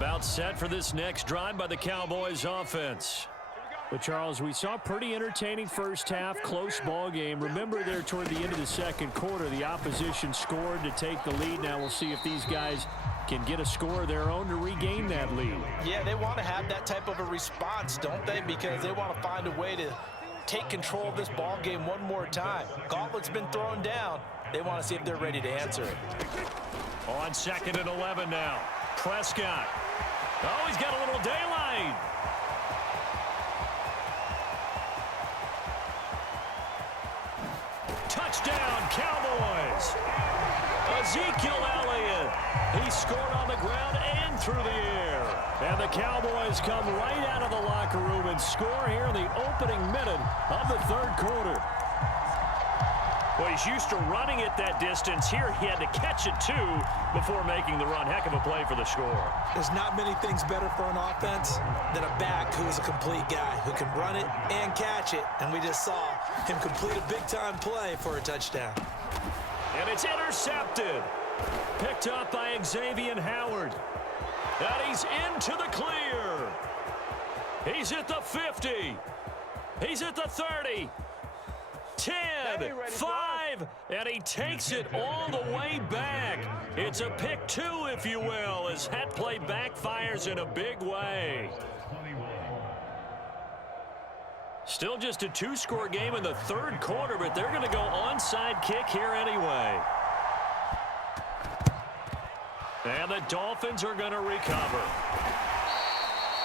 About set for this next drive by the Cowboys offense. But, Charles, we saw a pretty entertaining first half, close ball game. Remember there toward the end of the second quarter, the opposition scored to take the lead. Now we'll see if these guys can get a score of their own to regain that lead. Yeah, they want to have that type of a response, don't they? Because they want to find a way to take control of this ball game one more time. Gauntlet's been thrown down. They want to see if they're ready to answer it. On 2nd and 11 now. Prescott. Oh, he's got a little daylight. Touchdown, Cowboys. Ezekiel Elliott. He scored on the ground and through the air. And the Cowboys come right out of the locker room and score here in the opening minute of the third quarter. Well, he's used to running it that distance. Here he had to catch it, too, before making the run. Heck of a play for the score. There's not many things better for an offense than a back who is a complete guy who can run it and catch it. And we just saw him complete a big-time play for a touchdown. And it's intercepted. Picked up by Xavier Howard. And he's into the clear. He's at the 50. He's at the 30. 10, 5, and he takes it all the way back. It's a pick two, if you will, as that play backfires in a big way. Still just a two-score game in the third quarter, but they're going to go onside kick here anyway. And the Dolphins are going to recover.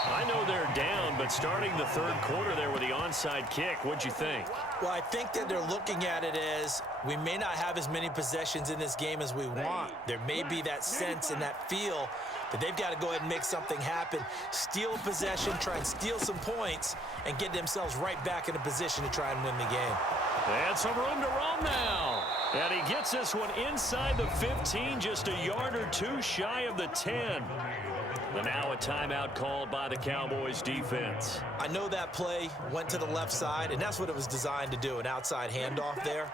I know they're down, but starting the third quarter there with the onside kick, what'd you think? Well, I think that they're looking at it as we may not have as many possessions in this game as we want. There may be that sense and that feel that they've got to go ahead and make something happen, steal a possession, try and steal some points, and get themselves right back in a position to try and win the game. And some room to run now. And he gets this one inside the 15, just a yard or two shy of the 10. But now a timeout called by the Cowboys defense. I know that play went to the left side, and that's what it was designed to do, an outside handoff there.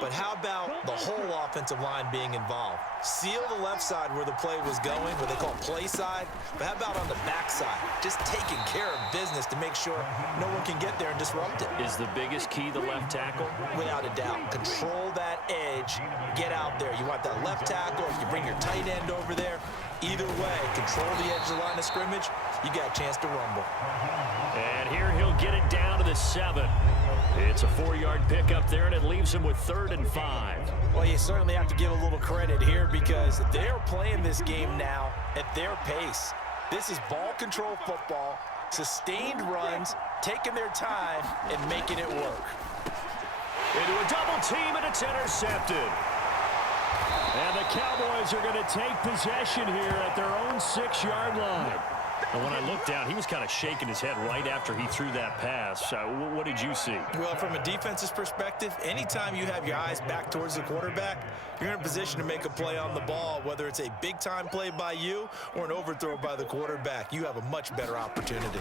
But how about the whole offensive line being involved? Seal the left side where the play was going, what they call play side. But how about on the back side? Just taking care of business to make sure no one can get there and disrupt it. Is the biggest key the left tackle? Without a doubt. Control that edge. Get out there. You want that left tackle. If you bring your tight end over there, either way, control the edge of the line of scrimmage, you got a chance to rumble. And here he'll get it down to the 7. It's a 4-yard pickup there, and it leaves him with 3rd and 5. Well, you certainly have to give a little credit here because they're playing this game now at their pace. This is ball control football, sustained runs, taking their time, and making it work. Into a double team, and it's intercepted. And the Cowboys are going to take possession here at their own 6-yard line. And when I looked down, he was kind of shaking his head right after he threw that pass. What did you see? Well, from a defense's perspective, anytime you have your eyes back towards the quarterback, you're in a position to make a play on the ball, whether it's a big-time play by you or an overthrow by the quarterback. You have a much better opportunity.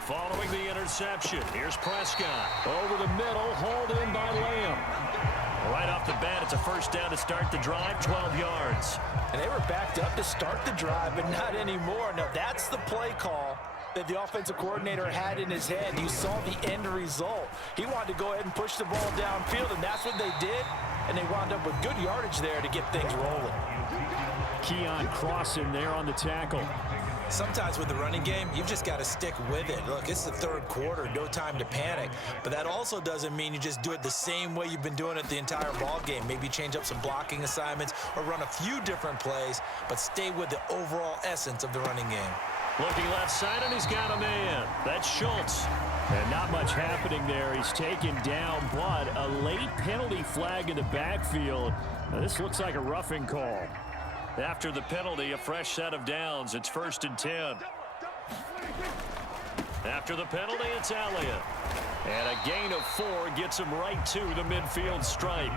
Following the interception, here's Prescott. Over the middle, hauled in by Lamb. Right off the bat, it's a first down to start the drive, 12 yards. And they were backed up to start the drive, but not anymore. Now, that's the play call that the offensive coordinator had in his head. You saw the end result. He wanted to go ahead and push the ball downfield, and that's what they did. And they wound up with good yardage there to get things rolling. Keon Crossen there on the tackle. Sometimes with the running game, you've just got to stick with it. Look, it's the third quarter, no time to panic. But that also doesn't mean you just do it the same way you've been doing it the entire ball game. Maybe change up some blocking assignments or run a few different plays, but stay with the overall essence of the running game. Looking left side, and he's got a man. That's Schultz. And not much happening there. He's taken down, but a late penalty flag in the backfield. Now, this looks like a roughing call. After the penalty, a fresh set of downs. It's 1st and 10. After the penalty, it's Elliott. And a gain of 4 gets him right to the midfield stripe.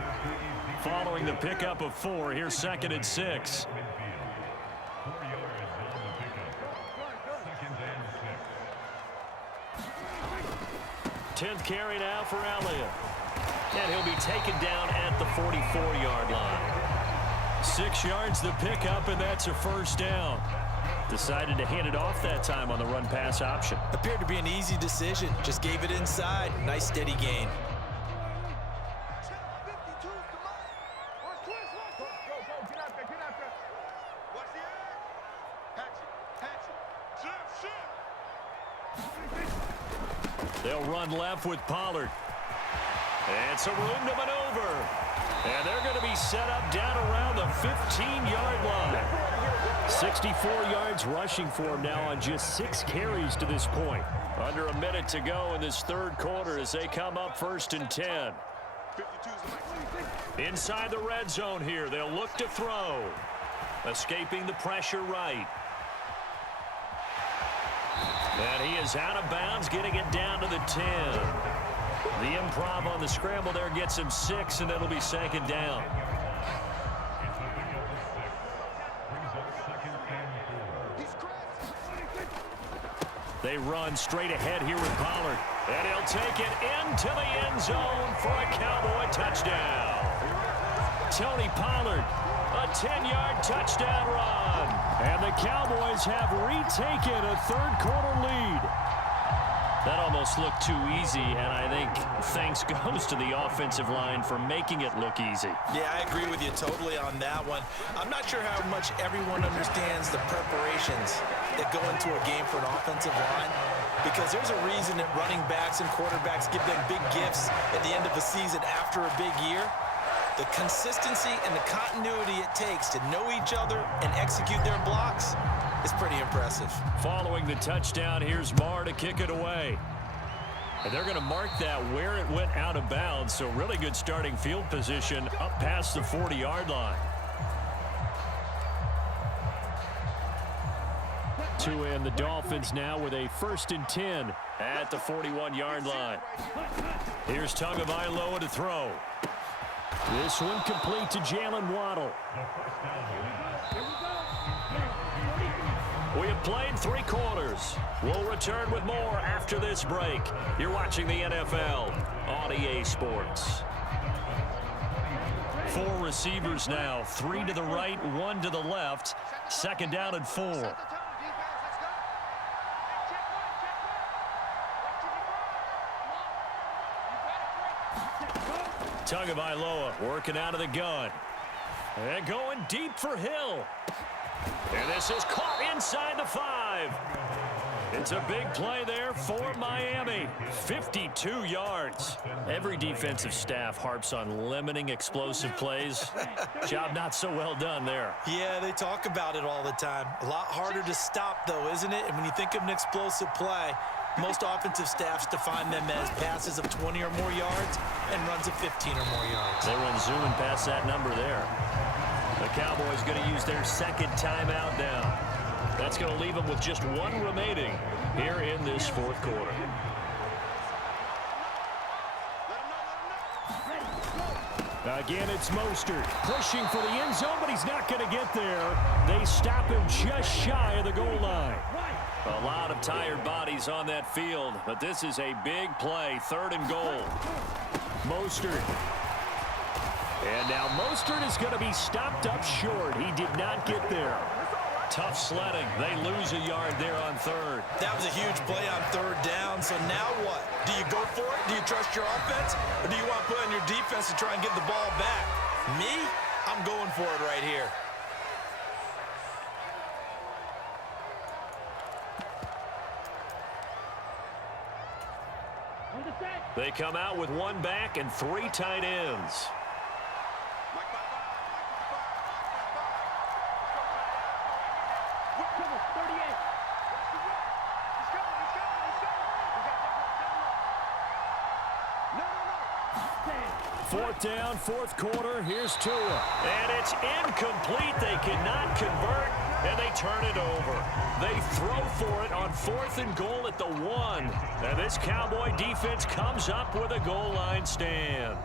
Following the pickup of 4, here's 2nd and 6. Tenth carry now for Elliott. And he'll be taken down at the 44-yard line. 6 yards the pickup, and that's a first down. Decided to hand it off that time on the run-pass option. Appeared to be an easy decision. Just gave it inside. Nice steady gain. They'll run left with Pollard. And some room to maneuver. And they're going to be set up down around the 15-yard line. 64 yards rushing for him now on just 6 carries to this point. Under a minute to go in this third quarter as they come up 1st and 10. Inside the red zone here, they'll look to throw. Escaping the pressure right. And he is out of bounds, getting it down to the 10. The improv on the scramble there gets him 6, and it'll be 2nd down. They run straight ahead here with Pollard. And he'll take it into the end zone for a Cowboy touchdown. Tony Pollard, a 10-yard touchdown run. And the Cowboys have retaken a third-quarter lead. That almost looked too easy, and I think thanks goes to the offensive line for making it look easy. Yeah, I agree with you totally on that one. I'm not sure how much everyone understands the preparations that go into a game for an offensive line, because there's a reason that running backs and quarterbacks give them big gifts at the end of a season after a big year. The consistency and the continuity it takes to know each other and execute their blocks is pretty impressive. Following the touchdown, here's Marr to kick it away. And they're going to mark that where it went out of bounds, so really good starting field position up past the 40-yard line. To end the Dolphins now with a 1st and 10 at the 41-yard line. Here's Tagovailoa to throw. This one complete to Jalen Waddle. We have played 3 quarters. We'll return with more after this break. You're watching the NFL on EA Sports. 4 receivers now, 3 to the right, 1 to the left. 2nd down and 4. Tagovailoa working out of the gun. And going deep for Hill. And this is caught inside the 5. It's a big play there for Miami. 52 yards. Every defensive staff harps on limiting explosive plays. Job not so well done there. Yeah, they talk about it all the time. A lot harder to stop, though, isn't it? And when you think of an explosive play, most offensive staffs define them as passes of 20 or more yards and runs of 15 or more yards. They went zooming past that number there. The Cowboys going to use their 2nd timeout now. That's going to leave them with just 1 remaining here in this 4th quarter. Again, it's Mostert pushing for the end zone, but he's not going to get there. They stop him just shy of the goal line. A lot of tired bodies on that field, but this is a big play, 3rd and goal. Mostert. And now Mostert is going to be stopped up short. He did not get there. Tough sledding. They lose a yard there on 3rd. That was a huge play on 3rd down, so now what? Do you go for it? Do you trust your offense? Or do you want to put on your defense to try and get the ball back? Me? I'm going for it right here. They come out with 1 back and 3 tight ends. Fourth down, 4th quarter. Here's Tua. And it's incomplete. They cannot convert, and they turn it over. They throw for it on 4th and goal at the 1. And this Cowboy defense comes up with a goal line stand.